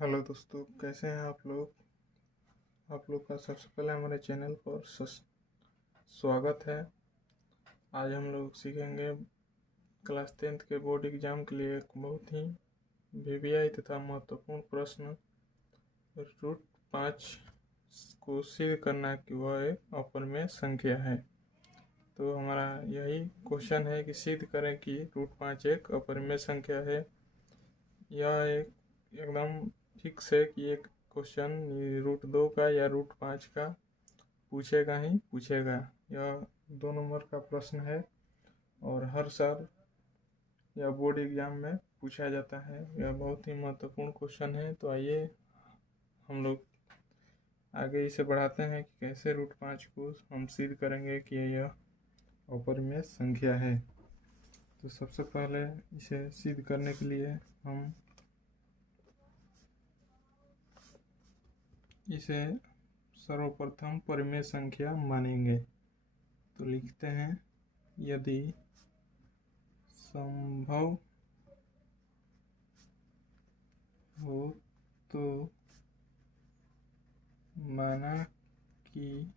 Hello दोस्तों, कैसे हैं आप लोग का सबसे पहले हमारे चैनल पर स्वागत है। आज हम लोग सीखेंगे क्लास 10th के बोर्ड एग्जाम के लिए एक बहुत ही वीवीआई तथा महत्वपूर्ण प्रश्न रूट 5 को सिद्ध करना कि वह एक अपरिमेय संख्या है। तो हमारा यही क्वेश्चन है कि सिद्ध करें कि रूट 5 एक अपरिमेय संख्या है। यह एक एकदम फिक्स है कि एक क्वेश्चन रूट 2 का या रूट 5 का पूछेगा ही पूछेगा। यह 2 नंबर का प्रश्न है और हर साल यह बोर्ड एग्जाम में पूछा जाता है। यह बहुत ही महत्वपूर्ण क्वेश्चन है। तो आइए हम लोग आगे इसे बढ़ाते हैं कि कैसे रूट 5 को हम सिद्ध करेंगे कि यह अपरिमेय संख्या है। तो सबसे पहले इसे सिद्ध करने के लिए हम इसे सर्वप्रथम परिमेय संख्या मानेंगे। तो लिखते हैं, यदि संभव हो तो माना कि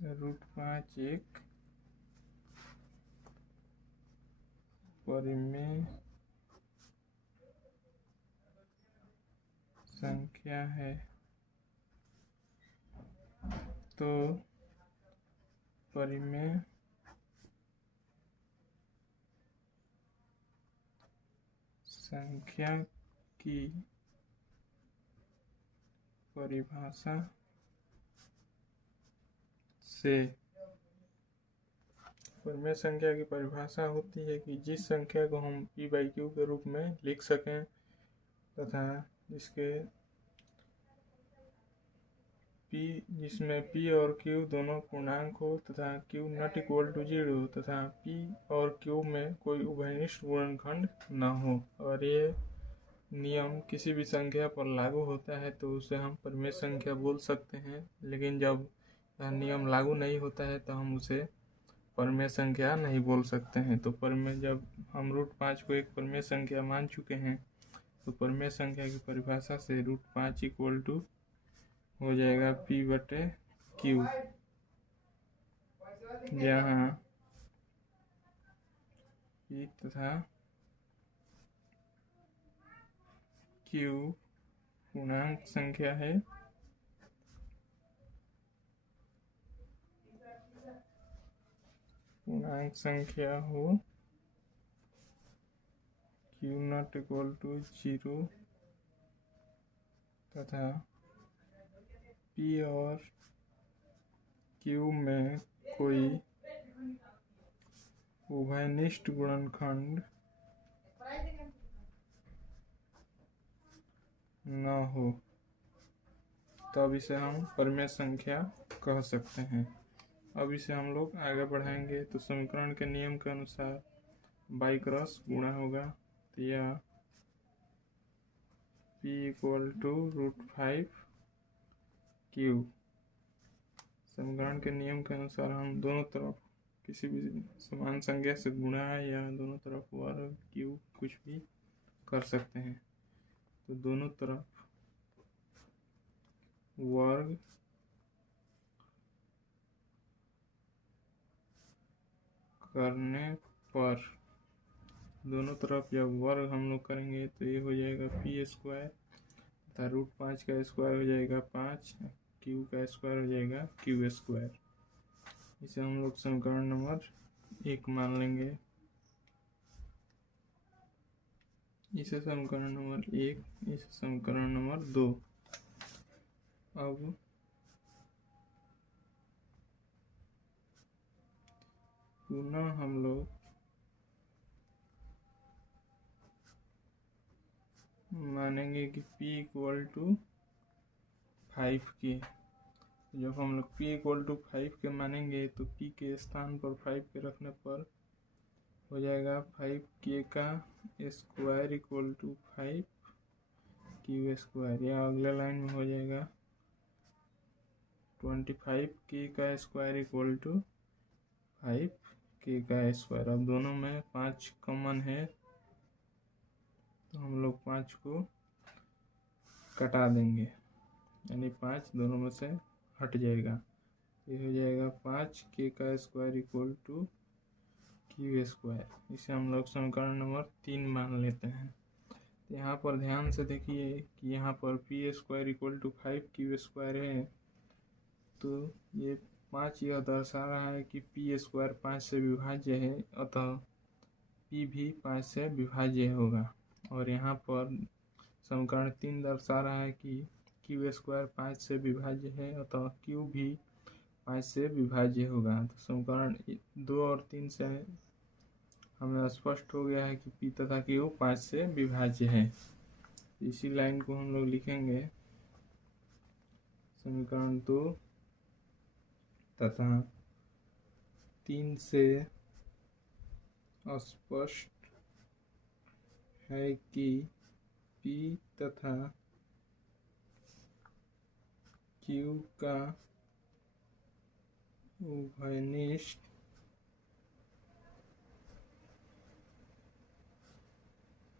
रूट 5 एक परिमेय संख्या है। तो परिमेय संख्या की परिभाषा से परिमेय संख्या की परिभाषा होती है कि जिस संख्या को हम p/q के रूप में लिख सकें तथा जिसमें p और q दोनों पूर्णांक हो तथा q नॉट इक्वल टू 0 तथा p और q में कोई उभयनिष्ठ गुणनखंड न हो। और ये नियम किसी भी संख्या पर लागू होता है तो उसे हम परिमेय संख्या बोल सकते हैं। लेकिन जब यह नियम लागू नहीं होता है तो हम उसे परिमेय संख्या नहीं बोल सकते हैं। तो जब हम रूट 5 को एक परिमेय संख्या मान चुके हैं तो परिमेय संख्या की परिभाषा से रूट 5 इक्वल टू हो जाएगा p/q, जहाँ p तथा q पूर्णांक संख्या है हो q नॉट इक्वल टू 0 तथा p और q में कोई उभयनिष्ठ गुणनखंड न हो, तब इसे हम परिमेय संख्या कह सकते हैं। अब इसे हम लोग आगे बढ़ाएंगे तो समीकरण के नियम के अनुसार बाई क्रॉस गुणा होगा। तो यह p equal to root 5q। समीकरण के नियम के अनुसार हम दोनों तरफ किसी भी समान संख्या से गुणा या दोनों तरफ वर्ग q कुछ भी कर सकते हैं। तो दोनों तरफ वर्ग करने पर दोनों तरफ जब वर्ग हम लोग करेंगे तो ये हो जाएगा p² तथा रूट 5 का स्क्वायर हो जाएगा 5, q का स्क्वायर हो जाएगा q²। इसे हम लोग समीकरण नंबर 1 मान लेंगे। इसे समीकरण नंबर 1, इसे समीकरण नंबर 2। अब पुनः हम लोग मानेंगे कि p इक्वल टू 5 की। जब हम लोग p इक्वल टू 5 के मानेंगे तो p के स्थान पर 5 के रखने पर हो जाएगा 5k का स्क्वायर इक्वल टू 5q²। या अगले लाइन में हो जाएगा 25k का स्क्वायर इक्वल टू 5k का स्क्वायर। अब दोनों में 5 कॉमन है तो हम लोग 5 को कटा देंगे, यानी 5 दोनों में से हट जाएगा। ये हो जाएगा 5k का square equal to Q square. इसे हम लोग समीकरण नंबर 3 मान लेते हैं। तो यहाँ पर ध्यान से देखिए कि यहाँ पर P square equal to 5q square है, तो ये 5 यह दर्शा रहा है कि पी स्क्वायर 5 से विभाज्य है, अतः पी भी 5 से विभाज्य होगा। और यहाँ पर समीकरण 3 दर्शा रहा है कि क्यू स्क्वायर 5 से विभाज्य है, अतः क्यू भी 5 से विभाज्य होगा। तो समीकरण 2 और 3 से हमें स्पष्ट हो गया है कि पी तथा क्यू 5 से विभाज्य है। इसी लाइन को हम लोग लिखेंगे समीकरण 2 तथा 3 से स्पष्ट है कि पी तथा क्यू का उभयनिष्ठ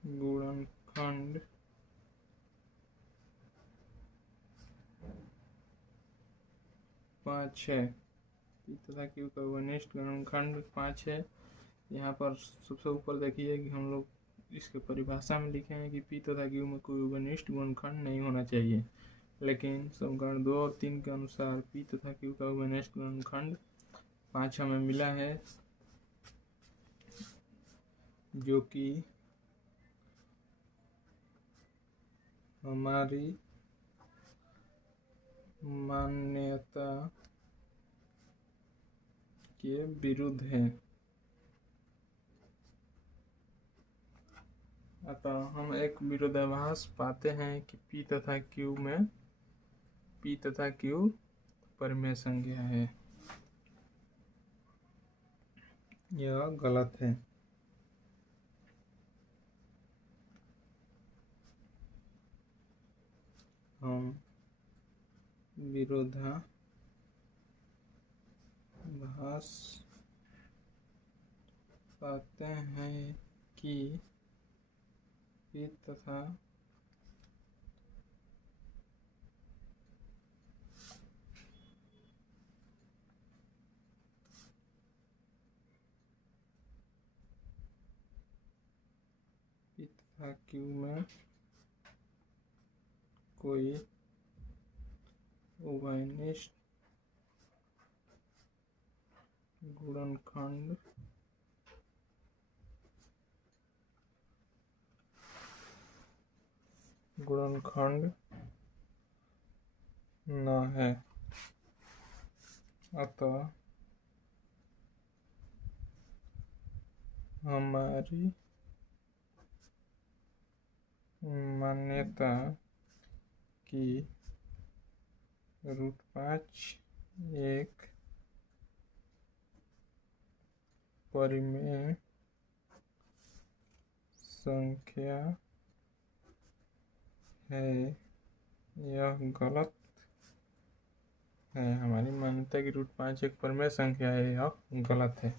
गुणनखंड पाँच है। पी तथा क्यू का उभयनिष्ठ गुणनखंड 5 है। यहाँ पर सबसे ऊपर देखिए कि हम लोग इसके परिभाषा में लिखे हैं कि पी तथा क्यू में कोई उभयनिष्ठ गुणनखंड नहीं होना चाहिए, लेकिन समीकरण 2 और 3 के अनुसार पी तथा क्यू का उभयनिष्ठ गुणनखंड 5 हमें मिला है, जो कि हमारी मान्यता के विरुद्ध है। अतः हम एक विरोधाभास पाते हैं कि पी तथा क्यू परिमेय संख्या है। यह गलत है। हम विरोधाभास पाते हैं कि पी तथा क्यू में कोई उभयनिष्ठ गुणनखंड न है। अतः हमारी मान्यता की √5 एक परिमेय संख्या है। यह गलत है। हमारी मान्यता की √5 एक परिमेय संख्या है, यह गलत है।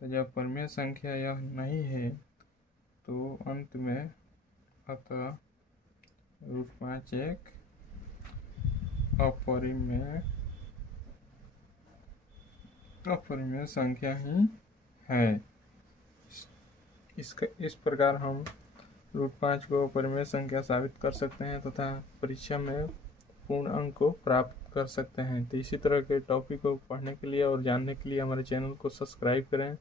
तो जब परिमेय संख्या यह नहीं है तो अंत में अतः √5 एक अपरिमेय संख्या ही है। इस प्रकार हम √5 को अपरिमेय संख्या साबित कर सकते हैं तथा परीक्षा में पूर्ण अंक को प्राप्त कर सकते हैं। तो इसी तरह के टॉपिक को पढ़ने के लिए और जानने के लिए हमारे चैनल को सब्सक्राइब करें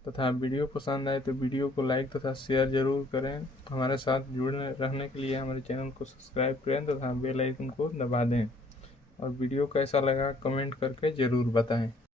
तथा वीडियो पसंद आए तो वीडियो को लाइक तथा शेयर जरूर करें। हमारे साथ जुड़े रहने के लिए हमारे चैनल को सब्सक्राइब करें तथा बेल आइकन को दबा दें और वीडियो कैसा लगा कमेंट करके ज़रूर बताएं।